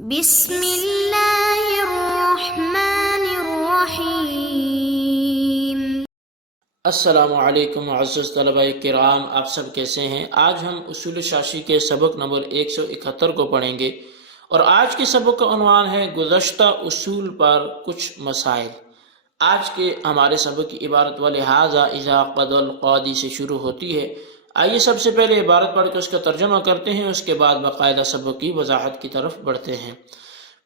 بسم اللہ الرحمن الرحیم۔ السلام علیکم معزز طلبہ کرام، آپ سب کیسے ہیں؟ آج ہم اصول شاشی کے سبق نمبر 171 کو پڑھیں گے، اور آج کے سبق کا عنوان ہے گزشتہ اصول پر کچھ مسائل۔ آج کے ہمارے سبق کی عبارت وَلِہَٰذَا اِذَا قَضَى الْقَاضِی سے شروع ہوتی ہے۔ آئیے سب سے پہلے عبارت پڑھ کے اس کا ترجمہ کرتے ہیں، اس کے بعد باقاعدہ سبق کی وضاحت کی طرف بڑھتے ہیں۔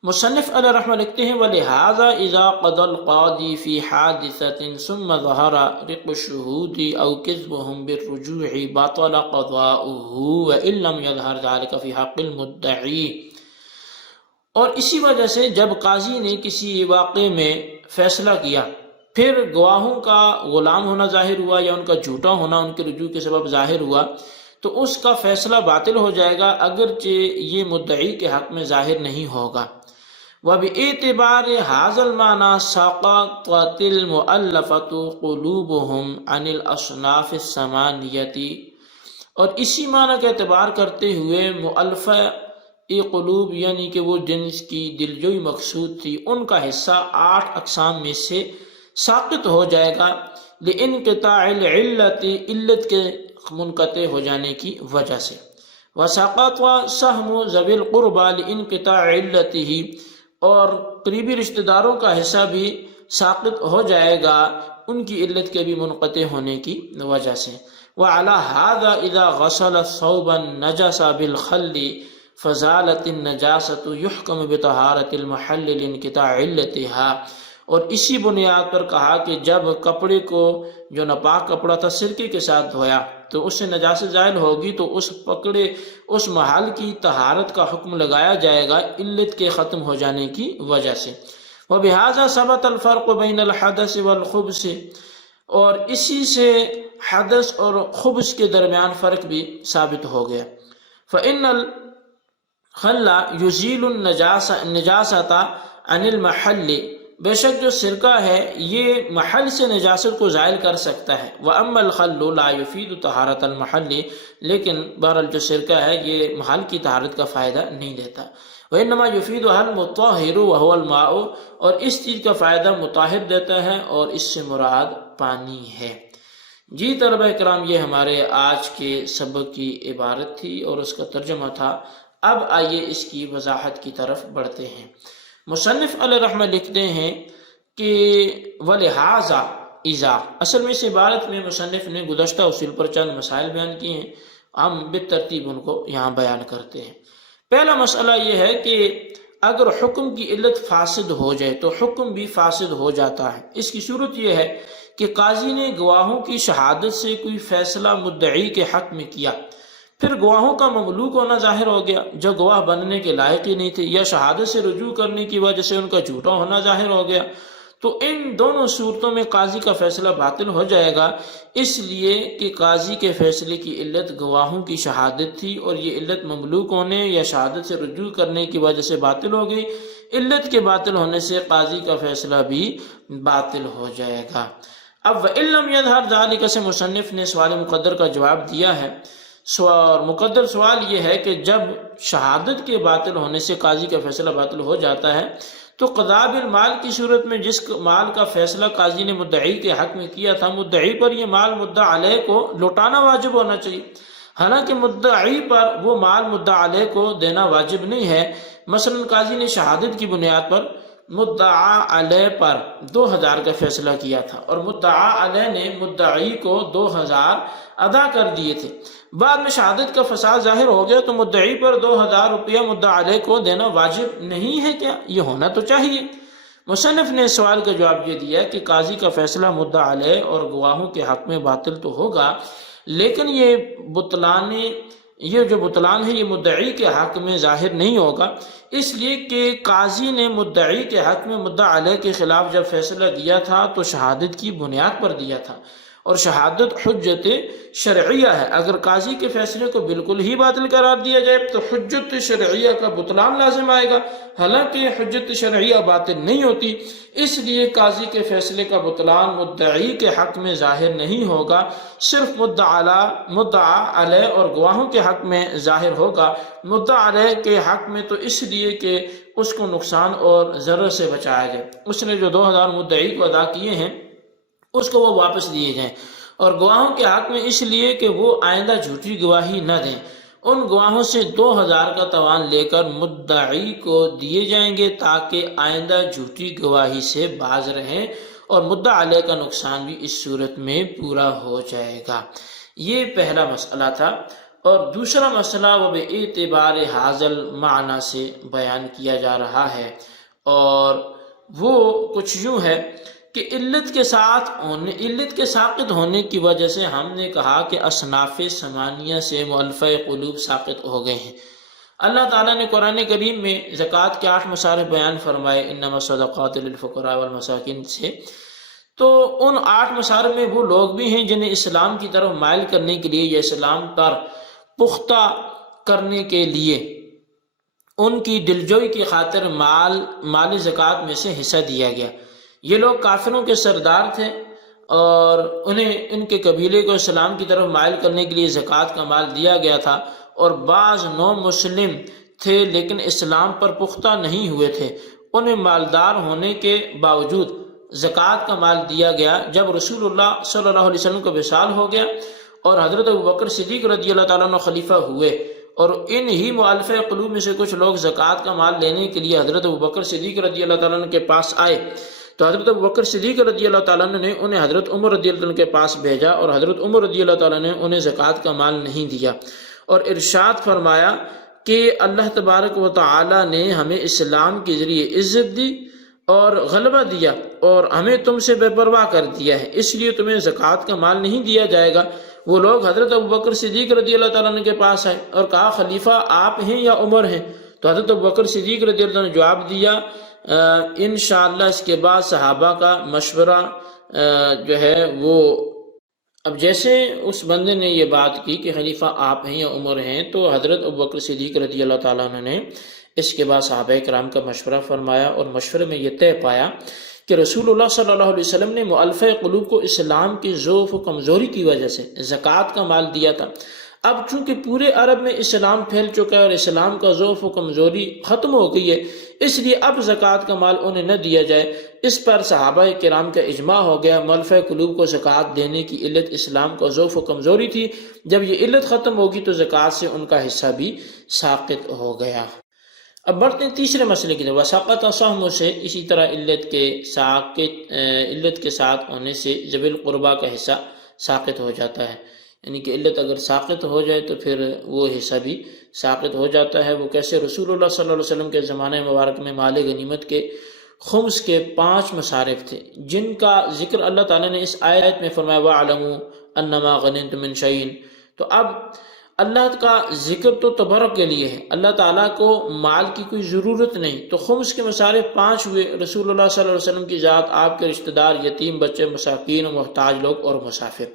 مصنف علیہ رحمہ لکھتے ہیں وَلِہَٰذَا اِذَا قَضَى الْقَاضِی فِي حَادِثَةٍ ثُمَّ ظَهَرَ رِقُّ الشُّهُودِ أَوْ كِذْبُهُمْ بِالرُّجُوعِ بَطَلَ قَضَاؤُهُ وَإِن لَّمْ يَظْهَرْ ذَلِكَ فِي حَقِّ الْمُدَّعِی۔ اور اسی وجہ سے جب قاضی نے کسی واقعے میں فیصلہ کیا، پھر گواہوں کا غلام ہونا ظاہر ہوا یا ان کا جھوٹا ہونا ان کے رجوع کے سبب ظاہر ہوا، تو اس کا فیصلہ باطل ہو جائے گا اگرچہ یہ مدعی کے حق میں ظاہر نہیں ہوگا۔ وَبِاعْتِبَارِ هَذَا الْمَعْنَى سَقَطَتِ الْمُؤَلَّفَةُ قُلُوبُهُمْ عَنِ الْأَصْنَافِ الثَّمَانِيَةِ، اور اسی معنی کا اعتبار کرتے ہوئے مؤلفہ قلوب یعنی کہ وہ جنس کی دلجوئی مقصود تھی، ان کا حصہ 8 اقسام میں سے ساقط ہو جائے گا، لِانْقِطَاعِ الْعِلَّةِ علت کے منقطع ہو جانے کی وجہ سے۔ وَسَقَطَ سَهْمُ ذَوِي الْقُرْبَى لِانْقِطَاعِ عِلَّتِهِ، اور قریبی رشتہ داروں کا حصہ بھی ساقط ہو جائے گا ان کی علت کے بھی منقطع ہونے کی وجہ سے۔ وَعَلَى هَذَا إِذَا غَسَلَ ثَوْبًا نَجَسَ بِالْخَلِّ فَزَالَتِ النَّجَاسَةُ يُحْكَمُ بِطَهَارَةِ الْمَحَلِّ لِانْقِطَاعِ عِلَّتِهَا، اور اسی بنیاد پر کہا کہ جب کپڑے کو جو ناپاک کپڑا تھا سرکے کے ساتھ دھویا تو اس سے نجاست زائل ہوگی، تو اس محل کی طہارت کا حکم لگایا جائے گا علت کے ختم ہو جانے کی وجہ سے۔ وَبِهَذَا ثَبَتَ الْفَرْقُ بَيْنَ الْحَدَثِ وَالْخُبْثِ، اور اسی سے حدث اور خبث کے درمیان فرق بھی ثابت ہو گیا۔ فَإِنَّ الْخَلَّ يُزِيلُ النَّجَاسَةَ عَنِ الْمَحَلِّ، بے شک جو سرکہ ہے یہ محل سے نجاست کو زائل کر سکتا ہے۔ وَأَمَّا الْخَلُّ لَا يُفِيدُ طَهَارَةَ الْمَحَلِّ، لیکن بہرحال جو سرکہ ہے یہ محل کی طہارت کا فائدہ نہیں دیتا۔ وَإِنَّمَا يُفِيدُهَا الْمُطَهِّرُ وَهُوَ الْمَاءُ، اور اس چیز کا فائدہ مطہر دیتا ہے اور اس سے مراد پانی ہے۔ جی طلبہ کرام، یہ ہمارے آج کے سبق کی عبارت تھی اور اس کا ترجمہ تھا۔ اب آئیے اس کی وضاحت کی طرف بڑھتے ہیں۔ مصنف علیہ رحمہ لکھتے ہیں کہ وَلِہَٰذَا اِذَا، اصل میں اس عبارت میں مصنف نے گزشتہ اصول پر چند مسائل بیان کیے ہیں، ہم بالترتیب ان کو یہاں بیان کرتے ہیں۔ پہلا مسئلہ یہ ہے کہ اگر حکم کی علت فاسد ہو جائے تو حکم بھی فاسد ہو جاتا ہے۔ اس کی صورت یہ ہے کہ قاضی نے گواہوں کی شہادت سے کوئی فیصلہ مدعی کے حق میں کیا، پھر گواہوں کا مملوک ہونا ظاہر ہو گیا جو گواہ بننے کے لائق ہی نہیں تھے، یا شہادت سے رجوع کرنے کی وجہ سے ان کا جھوٹا ہونا ظاہر ہو گیا، تو ان دونوں صورتوں میں قاضی کا فیصلہ باطل ہو جائے گا، اس لیے کہ قاضی کے فیصلے کی علت گواہوں کی شہادت تھی، اور یہ علت مملوک ہونے یا شہادت سے رجوع کرنے کی وجہ سے باطل ہو گئی۔ علت کے باطل ہونے سے قاضی کا فیصلہ بھی باطل ہو جائے گا۔ اب وَإِن لَّمْ يَظْهَرْ ذَلِكَ سے مصنف نے سوال مقدر کا جواب دیا ہے۔ مقدر سوال یہ ہے کہ جب شہادت کے باطل ہونے سے قاضی کا فیصلہ باطل ہو جاتا ہے تو قضاء بالمال کی صورت میں جس مال کا فیصلہ قاضی نے مدعی کے حق میں کیا تھا، مدعی پر یہ مال مدعا علیہ کو لوٹانا واجب ہونا چاہیے، حالانکہ مدعی پر وہ مال مدعا علیہ کو دینا واجب نہیں ہے۔ مثلا قاضی نے شہادت کی بنیاد پر مدعا علیہ پر 2000 کا فیصلہ کیا تھا، اور مدعا علیہ نے مدعی کو 2000 ادا کر دیے تھے، بعد میں شہادت کا فساد ظاہر ہو گیا تو مدعی پر 2000 روپیہ مدعا علیہ کو دینا واجب نہیں ہے کیا؟ یہ ہونا تو چاہیے۔ مصنف نے اس سوال کا جواب یہ دیا کہ قاضی کا فیصلہ مدعا علیہ اور گواہوں کے حق میں باطل تو ہوگا، لیکن یہ جو بطلان ہے یہ مدعی کے حق میں ظاہر نہیں ہوگا، اس لیے کہ قاضی نے مدعی کے حق میں مدعا علیہ کے خلاف جب فیصلہ دیا تھا تو شہادت کی بنیاد پر دیا تھا، اور شہادت حجت شرعیہ ہے۔ اگر قاضی کے فیصلے کو بالکل ہی باطل قرار دیا جائے تو حجت شرعیہ کا بطلان لازم آئے گا، حالانکہ حجت شرعیہ باطل نہیں ہوتی، اس لیے قاضی کے فیصلے کا بطلان مدعی کے حق میں ظاہر نہیں ہوگا، صرف مدعا علیہ اور گواہوں کے حق میں ظاہر ہوگا۔ مدعا علیہ کے حق میں تو اس لیے کہ اس کو نقصان اور ضرر سے بچایا جائے، اس نے جو 2000 مدعی کو ادا کیے ہیں اس کو وہ واپس دیے جائیں، اور گواہوں کے حق میں اس لیے کہ وہ آئندہ جھوٹی گواہی نہ دیں، ان گواہوں سے 2000 کا تاوان لے کر مدعی کو دیے جائیں گے تاکہ آئندہ جھوٹی گواہی سے باز رہیں، اور مدعا علیہ کا نقصان بھی اس صورت میں پورا ہو جائے گا۔ یہ پہلا مسئلہ تھا، اور دوسرا مسئلہ وہ بے اعتبار حاصل معنی سے بیان کیا جا رہا ہے، اور وہ کچھ یوں ہے کہ علت کے ساقط ہونے کی وجہ سے ہم نے کہا کہ اصناف ثمانیہ سے مؤلفہ قلوب ساقط ہو گئے ہیں۔ اللہ تعالیٰ نے قرآن کریم میں زکوٰۃ کے 8 مصارف بیان فرمائے، انما الصدقات للفقراء والمساکین سے، تو ان 8 مصارف میں وہ لوگ بھی ہیں جنہیں اسلام کی طرف مائل کرنے کے لیے یا اسلام پر پختہ کرنے کے لیے ان کی دلجوئی کی خاطر مال زکوٰۃ میں سے حصہ دیا گیا۔ یہ لوگ کافروں کے سردار تھے، اور انہیں ان کے قبیلے کو اسلام کی طرف مائل کرنے کے لیے زکوٰۃ کا مال دیا گیا تھا، اور بعض نو مسلم تھے لیکن اسلام پر پختہ نہیں ہوئے تھے، انہیں مالدار ہونے کے باوجود زکوٰۃ کا مال دیا گیا۔ جب رسول اللہ صلی اللہ علیہ وسلم کا وصال ہو گیا اور حضرت ابوبکر صدیق رضی اللہ تعالیٰ عنہ خلیفہ ہوئے، اور ان ہی مؤلفہ قلوب میں سے کچھ لوگ زکوٰۃ کا مال لینے کے لیے حضرت ابوبکر صدیق رضی اللہ تعالیٰ عنہ کے پاس آئے، تو حضرت ابوبکر صدیق رضی اللہ تعالیٰ عنہ نے انہیں حضرت عمر رضی اللہ عنہ کے پاس بھیجا، اور حضرت عمر رضی اللہ تعالیٰ نے انہیں زکوٰۃ کا مال نہیں دیا، اور ارشاد فرمایا کہ اللہ تبارک و تعالیٰ نے ہمیں اسلام کے ذریعے عزت دی اور غلبہ دیا، اور ہمیں تم سے بے پرواہ کر دیا ہے، اس لیے تمہیں زکوٰۃ کا مال نہیں دیا جائے گا۔ وہ لوگ حضرت ابوبکر صدیق رضی اللہ تعالیٰ عنہ کے پاس آئے اور کہا خلیفہ آپ ہیں یا عمر ہیں؟ تو حضرت ابوبکر صدیق رضی اللہ عنہ نے جواب دیا انشاءاللہ اس کے بعد صحابہ کا مشورہ جو ہے وہ، اب جیسے اس بندے نے یہ بات کی کہ خلیفہ آپ ہیں یا عمر ہیں، تو حضرت ابوبکر صدیق رضی اللہ تعالیٰ عنہ نے اس کے بعد صحابہ کرام کا مشورہ فرمایا، اور مشورے میں یہ طے پایا کہ رسول اللہ صلی اللہ علیہ وسلم نے مؤلفہ قلوب کو اسلام کی ضعف و کمزوری کی وجہ سے زکوٰۃ کا مال دیا تھا۔ اب چونکہ پورے عرب میں اسلام پھیل چکا ہے اور اسلام کا ضعف و کمزوری ختم ہو گئی ہے، اس لیے اب زکوٰۃ کا مال انہیں نہ دیا جائے۔ اس پر صحابہ کرام کا اجماع ہو گیا۔ مؤلفہ قلوب کو زکوٰۃ دینے کی علت اسلام کا ضعف و کمزوری تھی، جب یہ علت ختم ہوگی تو زکوٰۃ سے ان کا حصہ بھی ساقط ہو گیا۔ اب بڑھتے ہیں تیسرے مسئلے کی طرف۔ وسقط سہم سے اسی طرح علت کے ساتھ ہونے سے ذوی القربیٰ کا حصہ ساقط ہو جاتا ہے، یعنی کہ علت اگر ساقط ہو جائے تو پھر وہ حصہ بھی ساقط ہو جاتا ہے۔ وہ کیسے؟ رسول اللہ صلی اللہ علیہ وسلم کے زمانہ مبارک میں مال غنیمت کے خمس کے 5 مصارف تھے، جن کا ذکر اللہ تعالیٰ نے اس آیت میں فرمایا وَاعْلَمُوا أَنَّمَا غَنِمْتُم مِّن شَيْءٍ۔ تو اب اللہ کا ذکر تو تبرک کے لیے ہے، اللہ تعالیٰ کو مال کی کوئی ضرورت نہیں، تو خمس کے مصارف 5 ہوئے۔ رسول اللہ صلی اللہ علیہ وسلم کی ذات، آپ کے رشتہ دار، یتیم بچے، مساکین و محتاج لوگ اور مسافر۔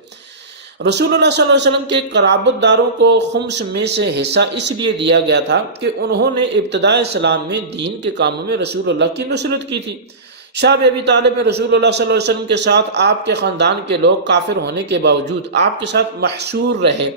رسول اللہ صلی اللہ علیہ وسلم کے قرابت داروں کو خمس میں سے حصہ اس لیے دیا گیا تھا کہ انہوں نے ابتداء اسلام میں دین کے کاموں میں رسول اللہ کی نصرت کی تھی۔ شاہ ابی طالب میں رسول اللہ صلی اللہ علیہ وسلم کے ساتھ آپ کے خاندان کے لوگ کافر ہونے کے باوجود آپ کے ساتھ محشور رہے۔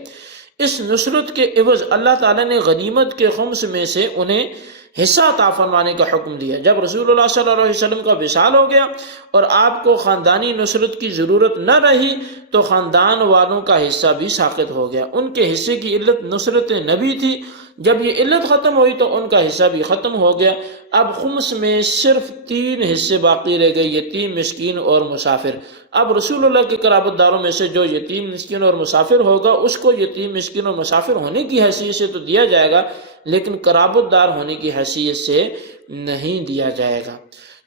اس نصرت کے عوض اللہ تعالیٰ نے غنیمت کے خمس میں سے انہیں حصہ عطا فرمانے کا حکم دیا۔ جب رسول اللہ صلی اللہ علیہ وسلم کا وصال ہو گیا اور آپ کو خاندانی نصرت کی ضرورت نہ رہی تو خاندان والوں کا حصہ بھی ساقط ہو گیا۔ ان کے حصے کی علت نصرت نبی تھی، جب یہ علت ختم ہوئی تو ان کا حصہ بھی ختم ہو گیا۔ اب خمس میں صرف 3 حصے باقی رہ گئے، یتیم، مسکین اور مسافر۔ اب رسول اللہ کے قرابت داروں میں سے جو یتیم، مسکین اور مسافر ہوگا اس کو یتیم، مسکین اور مسافر ہونے کی حیثیت سے تو دیا جائے گا، لیکن قرابت دار ہونے کی حیثیت سے نہیں دیا جائے گا۔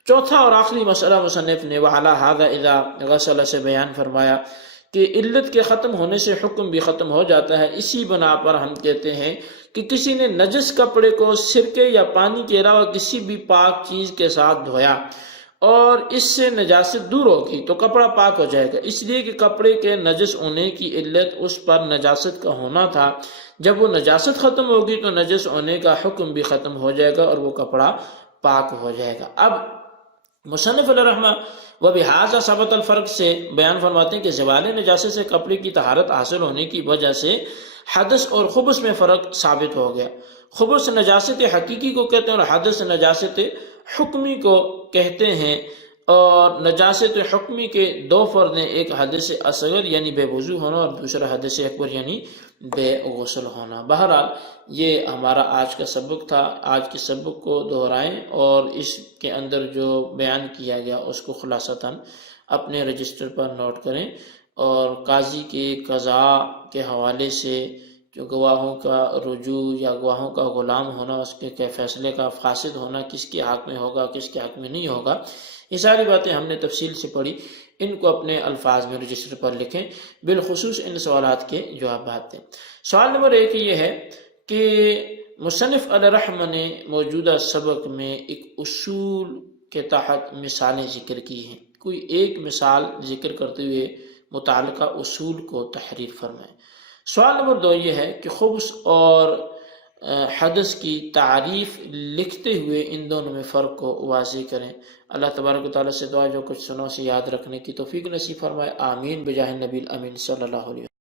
چوتھا اور آخری مسئلہ مصنف نے وَعَلَى هَذَا إِذَا غَسَلَ سے بیان فرمایا کہ علت کے ختم ہونے سے حکم بھی ختم ہو جاتا ہے۔ اسی بنا پر ہم کہتے ہیں کہ کسی نے نجس کپڑے کو سرکے یا پانی کے علاوہ کسی بھی پاک چیز کے ساتھ دھویا اور اس سے نجاست دور ہوگی تو کپڑا پاک ہو جائے گا، اس لیے کہ کپڑے کے نجس ہونے کی علت اس پر نجاست کا ہونا تھا۔ جب وہ نجاست ختم ہوگی تو نجس ہونے کا حکم بھی ختم ہو جائے گا اور وہ کپڑا پاک ہو جائے گا۔ اب مصنف علیہ رحمہ وبہذا ثبت الفرق سے بیان فرماتے ہیں کہ زوال نجاست سے کپڑے کی طہارت حاصل ہونے کی وجہ سے حدث اور خبث میں فرق ثابت ہو گیا۔ خبث نجاست حقیقی کو کہتے ہیں اور حدث نجاست حکمی کو کہتے ہیں، اور نجاست حکمی کے دو فرد ہیں، ایک حدث اصغر یعنی بے وضو ہونا اور دوسرا حدث اکبر یعنی بے غسل ہونا۔ بہرحال یہ ہمارا آج کا سبق تھا، آج کے سبق کو دہرائیں اور اس کے اندر جو بیان کیا گیا اس کو خلاصتاً اپنے رجسٹر پر نوٹ کریں، اور قاضی کے قضاء کے حوالے سے جو گواہوں کا رجوع یا گواہوں کا غلام ہونا، اس کے فیصلے کا فاسد ہونا، کس کے حق میں ہوگا کس کے حق میں نہیں ہوگا، یہ ساری باتیں ہم نے تفصیل سے پڑھی، ان کو اپنے الفاظ میں رجسٹر پر لکھیں، بالخصوص ان سوالات کے جوابات دیں۔ سوال نمبر 1 یہ ہے کہ مصنف علیہ رحمہ نے موجودہ سبق میں ایک اصول کے تحت مثالیں ذکر کی ہیں، کوئی ایک مثال ذکر کرتے ہوئے متعلقہ اصول کو تحریر فرمائیں۔ سوال نمبر 2 یہ ہے کہ خبث اور حدث کی تعریف لکھتے ہوئے ان دونوں میں فرق کو واضح کریں۔ اللہ تبارک و تعالیٰ سے دعا جو کچھ سنو سے یاد رکھنے کی توفیق نصیب فرمائے، آمین بجاہ نبی الامین صلی اللہ علیہ وسلم۔